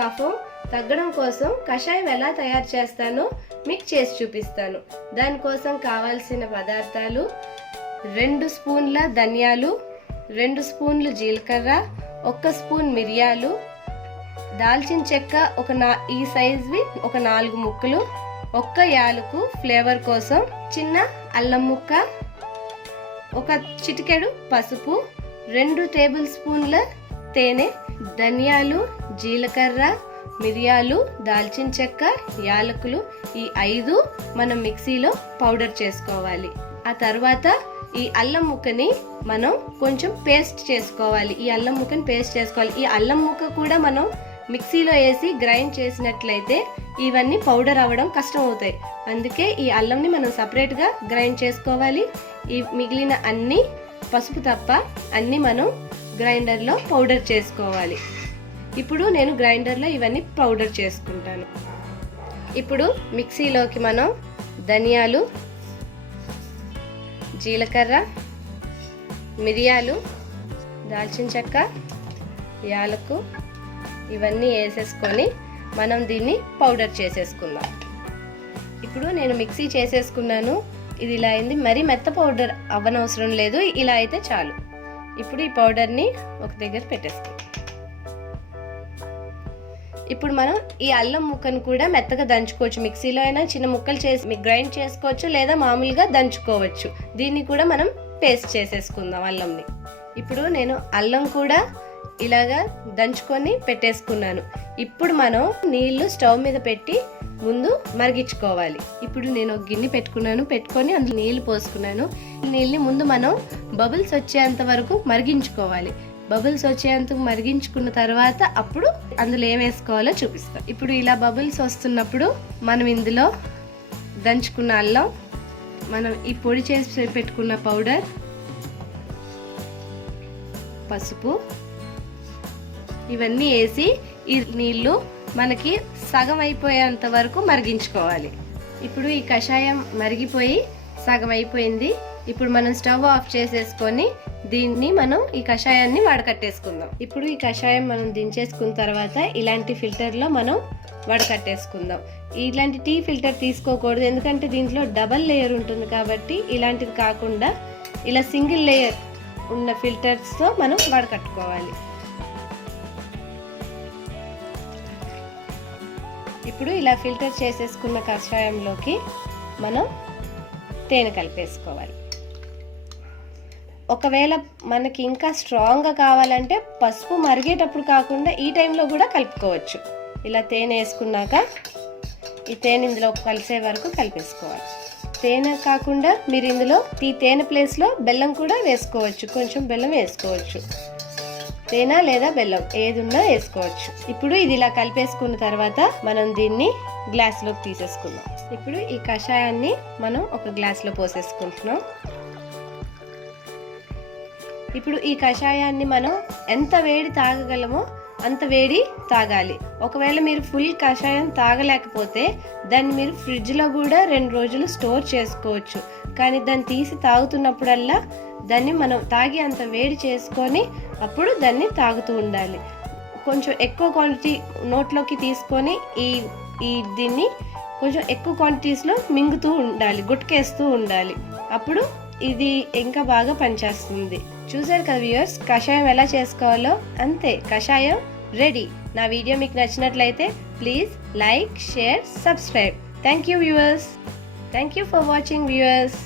కఫం తగ్గడం కోసం కషాయం ఎలా తయారు చేస్తానో మీకు చేసి చూపిస్తాను. దానికోసం కావాల్సిన పదార్థాలు 2 స్పూన్ల ధనియాలు, 2 స్పూన్లు జీలకర్ర, 1 స్పూన్ మిరియాలు, దాల్చిన చెక్క ఈ సైజువి 4 ముక్కలు, 1 యాలకు ఫ్లేవర్ కోసం, చిన్న అల్లం ముక్క, 1 చిటికెడు పసుపు, 2 టేబుల్ స్పూన్ల తేనె, ధనియాలు, జీలకర్ర, మిరియాలు, దాల్చిన చెక్క, యాలకులు ఈ 5 మనం మిక్సీలో పౌడర్ చేసుకోవాలి. ఆ తర్వాత ఈ అల్లం ముక్కని మనం కొంచెం పేస్ట్ చేసుకోవాలి. ఈ అల్లం ముక్క కూడా మనం మిక్సీలో వేసి గ్రైండ్ చేసినట్లయితే ఇవన్నీ పౌడర్ అవ్వడం కష్టం అవుతాయి. అందుకే ఈ అల్లంని మనం సపరేట్గా గ్రైండ్ చేసుకోవాలి. ఈ మిగిలిన అన్ని పసుపు తప్ప అన్నీ మనం గ్రైండర్లో పౌడర్ చేసుకోవాలి. ఇప్పుడు నేను గ్రైండర్లో ఇవన్నీ పౌడర్ చేసుకుంటాను. ఇప్పుడు మిక్సీలోకి మనం ధనియాలు, జీలకర్ర, మిరియాలు, దాల్చిన చెక్క, యాలకు ఇవన్నీ వేసేసుకొని మనం దీన్ని పౌడర్ చేసేసుకుందాం. ఇప్పుడు నేను మిక్సీ చేసేసుకున్నాను. ఇది ఇలా అయింది. మరీ మెత్త పౌడర్ అవ్వనవసరం లేదు, ఇలా అయితే చాలు. ఇప్పుడు ఈ పౌడర్ని ఒక దగ్గర పెట్టేసుకుందాం. ఇప్పుడు మనం ఈ అల్లం ముక్కను కూడా మెత్తగా దంచుకోవచ్చు. మిక్సీలో అయినా చిన్న ముక్కలు చేసి గ్రైండ్ చేసుకోవచ్చు, లేదా మామూలుగా దంచుకోవచ్చు. దీన్ని కూడా మనం పేస్ట్ చేసేసుకుందాం అల్లంని. ఇప్పుడు నేను అల్లం కూడా ఇలాగా దంచుకొని పెట్టేసుకున్నాను. ఇప్పుడు మనం నీళ్లు స్టవ్ మీద పెట్టి ముందు మరిగించుకోవాలి. ఇప్పుడు నేను ఒక గిన్నె పెట్టుకొని అందులో నీళ్లు పోసుకున్నాను. నీళ్ళని ముందు మనం బబుల్స్ వచ్చేంత వరకు మరిగించుకోవాలి. బబుల్స్ వచ్చేంత మరిగించుకున్న తర్వాత అప్పుడు అందులో ఏం వేసుకోవాలో చూపిస్తాం. ఇప్పుడు ఇలా బబుల్స్ వస్తున్నప్పుడు మనం ఇందులో దంచుకున్న అల్లం, మనం ఈ పొడి చేసి పెట్టుకున్న పౌడర్, పసుపు ఇవన్నీ వేసి ఈ నీళ్లు మనకి సగం అయిపోయేంత వరకు మరిగించుకోవాలి. ఇప్పుడు ఈ కషాయం మరిగిపోయి సగం అయిపోయింది. ఇప్పుడు మనం స్టవ్ ఆఫ్ చేసేసుకొని దీన్ని మనం ఈ కషాయాన్ని వడకట్టేసుకుందాం. ఇప్పుడు ఈ కషాయం మనం దించేసుకున్న తర్వాత ఇలాంటి ఫిల్టర్లో మనం వడకట్టేసుకుందాం. ఇలాంటి టీ ఫిల్టర్ తీసుకోకూడదు, ఎందుకంటే దీంట్లో డబల్ లేయర్ ఉంటుంది కాబట్టి. ఇలాంటిది కాకుండా ఇలా సింగిల్ లేయర్ ఉన్న ఫిల్టర్స్తో మనం వడకట్టుకోవాలి. ఇప్పుడు ఇలా ఫిల్టర్ చేసేసుకున్న కషాయంలోకి మనం తేనె కలిపేసుకోవాలి. ఒకవేళ మనకి ఇంకా స్ట్రాంగ్గా కావాలంటే పసుపు మరిగేటప్పుడు కాకుండా ఈ టైంలో కూడా కలుపుకోవచ్చు. ఇలా తేనె వేసుకున్నాక ఈ తేనె ఇందులో కలిసే వరకు కలిపేసుకోవాలి. తేనె కాకుండా మీరు ఇందులో ఈ తేనె ప్లేస్లో బెల్లం కూడా వేసుకోవచ్చు. కొంచెం బెల్లం వేసుకోవచ్చు. తేనె లేదా బెల్లం ఏది ఉన్నా వేసుకోవచ్చు. ఇప్పుడు ఇది ఇలా కలిపేసుకున్న తర్వాత మనం దీన్ని గ్లాస్లోకి తీసేసుకుందాం. ఇప్పుడు ఈ కషాయాన్ని మనం ఒక గ్లాస్లో పోసేసుకుంటున్నాం. ఇప్పుడు ఈ కషాయాన్ని మనం ఎంత వేడి తాగగలమో అంత వేడి తాగాలి. ఒకవేళ మీరు ఫుల్ కషాయం తాగలేకపోతే దాన్ని మీరు ఫ్రిడ్జ్లో కూడా 2 రోజులు స్టోర్ చేసుకోవచ్చు. కానీ దాన్ని తీసి తాగుతున్నప్పుడల్లా దాన్ని మనం తాగి అంత వేడి చేసుకొని అప్పుడు దాన్ని తాగుతూ ఉండాలి. కొంచెం ఎక్కువ క్వాంటిటీ నోట్లోకి తీసుకొని దీన్ని కొంచెం ఎక్కువ క్వాంటిటీస్లో మింగుతూ ఉండాలి, గుట్కేస్తూ ఉండాలి. అప్పుడు ఇది ఇంకా బాగా పనిచేస్తుంది. చూసారు కదా వ్యూవర్స్, కషాయం ఎలా చేసుకోవాలో. అంతే, కషాయం రెడీ. నా వీడియో మీకు నచ్చినట్లయితే please like, share, subscribe. Thank you viewers. Thank you for watching viewers.